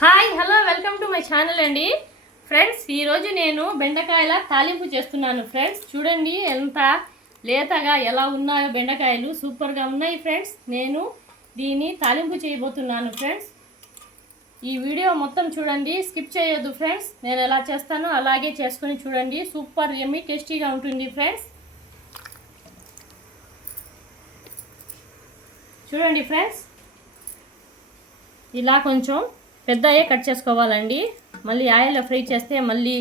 Hi hello welcome to my channel అండి friends. ఈరోజు నేను బెండకాయల తాలింపు చేస్తున్నాను ఫ్రెండ్స్. చూడండి ఎంత లేతగా ఎలా ఉన్నాయో బెండకాయలు, సూపర్గా ఉన్నాయి ఫ్రెండ్స్. నేను దీన్ని తాలింపు చేయబోతున్నాను ఫ్రెండ్స్. ఈ వీడియో మొత్తం చూడండి, స్కిప్ చేయొద్దు ఫ్రెండ్స్. నేను ఎలా చేస్తానో అలాగే చేసుకొని చూడండి, సూపర్ యమ్మీ టేస్టీగా ఉంటుంది ఫ్రెండ్స్. చూడండి ఫ్రెండ్స్, ఇలా కొంచెం పెద్దయే కట్ చేసుకోవాలండి. మళ్ళీ ఆయిల్లో ఫ్రై చేస్తే మళ్ళీ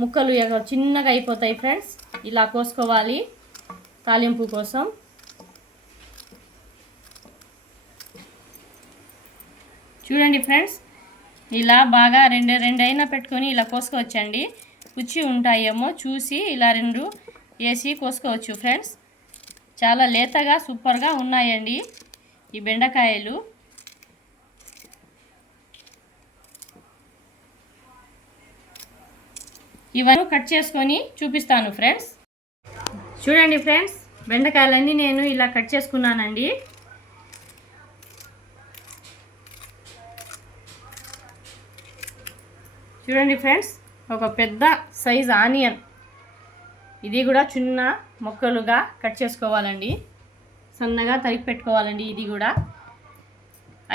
ముక్కలు చిన్నగా అయిపోతాయి ఫ్రెండ్స్. ఇలా కోసుకోవాలి తాలింపు కోసం. చూడండి ఫ్రెండ్స్, ఇలా బాగా రెండైనా పెట్టుకొని ఇలా కోసుకోవచ్చండి. పుచ్చి ఉంటాయేమో చూసి ఇలా రెండు వేసి కోసుకోవచ్చు ఫ్రెండ్స్. చాలా లేతగా సూపర్గా ఉన్నాయండి ఈ బెండకాయలు. ఇవన్నీ కట్ చేసుకొని చూపిస్తాను ఫ్రెండ్స్. చూడండి ఫ్రెండ్స్, బెండకాయలన్నీ నేను ఇలా కట్ చేసుకున్నానండి. చూడండి ఫ్రెండ్స్, ఒక పెద్ద సైజ్ ఆనియన్, ఇది కూడా చిన్న ముక్కలుగా కట్ చేసుకోవాలండి. సన్నగా తరిగి పెట్టుకోవాలండి ఇది కూడా.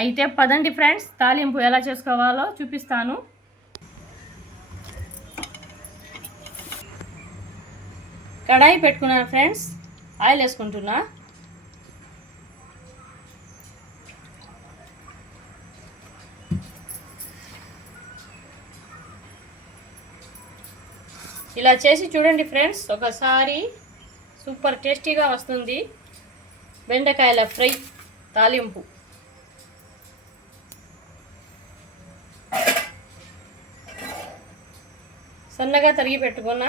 అయితే పదండి ఫ్రెండ్స్, తాలింపు ఎలా చేసుకోవాలో చూపిస్తాను. కడాయి పెట్టుకున్నాను ఫ్రెండ్స్, ఆయిల్ వేసుకుంటున్నా. ఇలా చేసి చూడండి ఫ్రెండ్స్, ఒకసారి సూపర్ టేస్టీగా వస్తుంది బెండకాయల ఫ్రై తాలింపు. సన్నగా తరిగి పెట్టుకున్న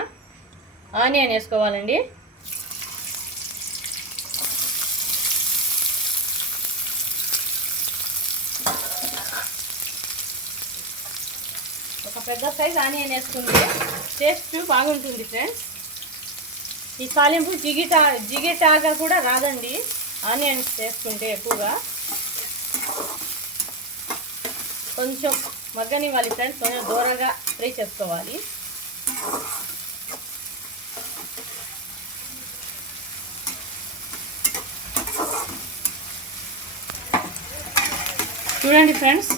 ఆనియన్ వేసుకోవాలండి. ఒక పెద్ద సైజ్ ఆనియన్ వేసుకుంటే టేస్ట్ బాగుంటుంది ఫ్రెండ్స్. ఈ తాలింపు జిగిటాగా కూడా రాదండి ఆనియన్స్ వేసుకుంటే. ఎక్కువగా కొంచెం మగ్గనివ్వాలి ఫ్రెండ్స్, కొంచెం దూరగా ఫ్రై చేసుకోవాలి. చూడండి ఫ్రెండ్స్,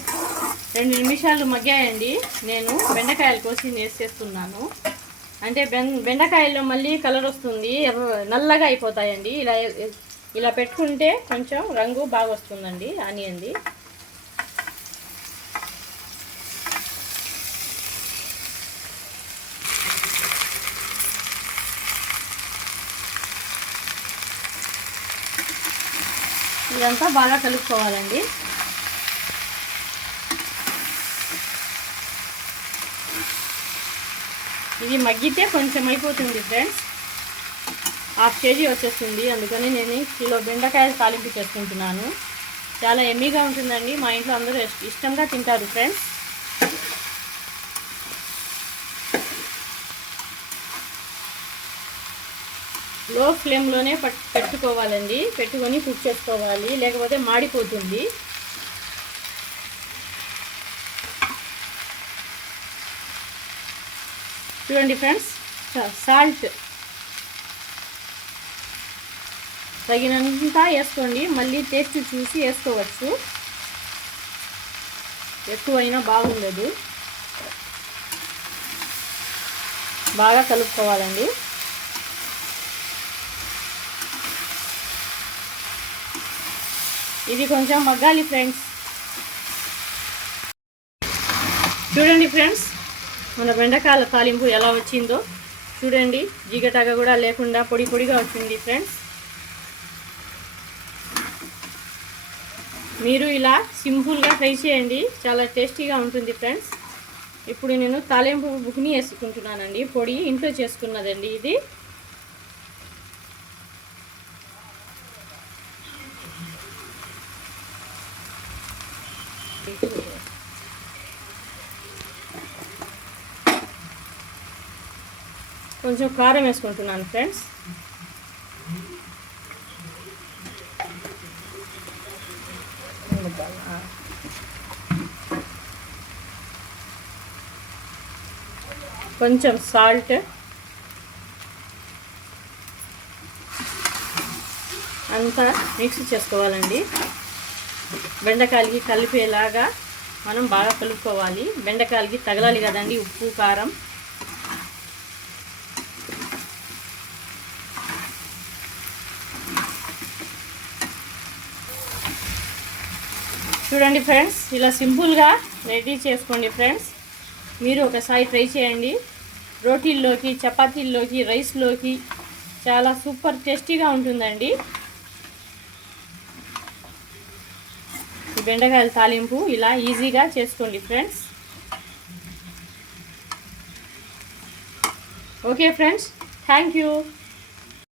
2 నిమిషాలు మగ్గాయండి. నేను బెండకాయలు కోసి వేసేస్తున్నాను. అంటే బెండకాయల్లో మళ్ళీ కలర్ వస్తుంది, నల్లగా అయిపోతాయండి. ఇలా పెట్టుకుంటే కొంచెం రంగు బాగా వస్తుందండి ఆనియన్ది. ఇదంతా బాగా కలుపుకోవాలండి. ఇది మగ్గితే కొంచెం అయిపోతుంది ఫ్రెండ్స్, 1/2 కేజీ వచ్చేస్తుంది. అందుకని నేను కిలో బెండకాయలు తాలింపు చేసుకుంటున్నాను. చాలా ఎమ్మీగా ఉంటుందండి, మా ఇంట్లో అందరూ ఇష్టంగా తింటారు ఫ్రెండ్స్. లో ఫ్లేమ్లోనే పెట్టుకోవాలండి, పెట్టుకొని కుక్ చేసుకోవాలి, లేకపోతే మాడిపోతుంది. చూడండి ఫ్రెండ్స్, సాల్ట్ తగినంత వేసుకోండి, మళ్ళీ టేస్ట్ చూసి వేసుకోవచ్చు. ఎక్కువైనా బాగుండదు. బాగా కలుపుకోవాలండి. ఇది కొంచెం మగ్గాలి ఫ్రెండ్స్. చూడండి ఫ్రెండ్స్, మన బెండకాయల తాలింపు ఎలా వచ్చిందో చూడండి. జిగటగా కూడా లేకుండా పొడి పొడిగా వచ్చింది ఫ్రెండ్స్. మీరు ఇలా సింపుల్గా ట్రై చేయండి, చాలా టేస్టీగా ఉంటుంది ఫ్రెండ్స్. ఇప్పుడు నేను తాలింపు బుక్ని వేసుకుంటున్నానండి. పొడి ఇంట్లో చేసుకున్నదండి ఇది. కొంచెం కారం వేసుకుంటున్నాను ఫ్రెండ్స్. కొంచెం సాల్ట్, అంతా మిక్స్ చేసుకోవాలండి. బెండకాయలకి కలిపేలాగా మనం బాగా కలుపుకోవాలి. బెండకాయలకి తగలాలి కదండి ఉప్పు కారం. చూడండి ఫ్రెండ్స్, ఇలా సింపుల్గా రెడీ చేసుకోండి ఫ్రెండ్స్. మీరు ఒకసారి ట్రై చేయండి. రోటీల్లోకి, చపాతీల్లోకి, రైస్లోకి చాలా సూపర్ టేస్టీగా ఉంటుందండి ఈ బెండకాయల తాలింపు. ఇలా ఈజీగా చేసుకోండి friends. Okay friends, thank you.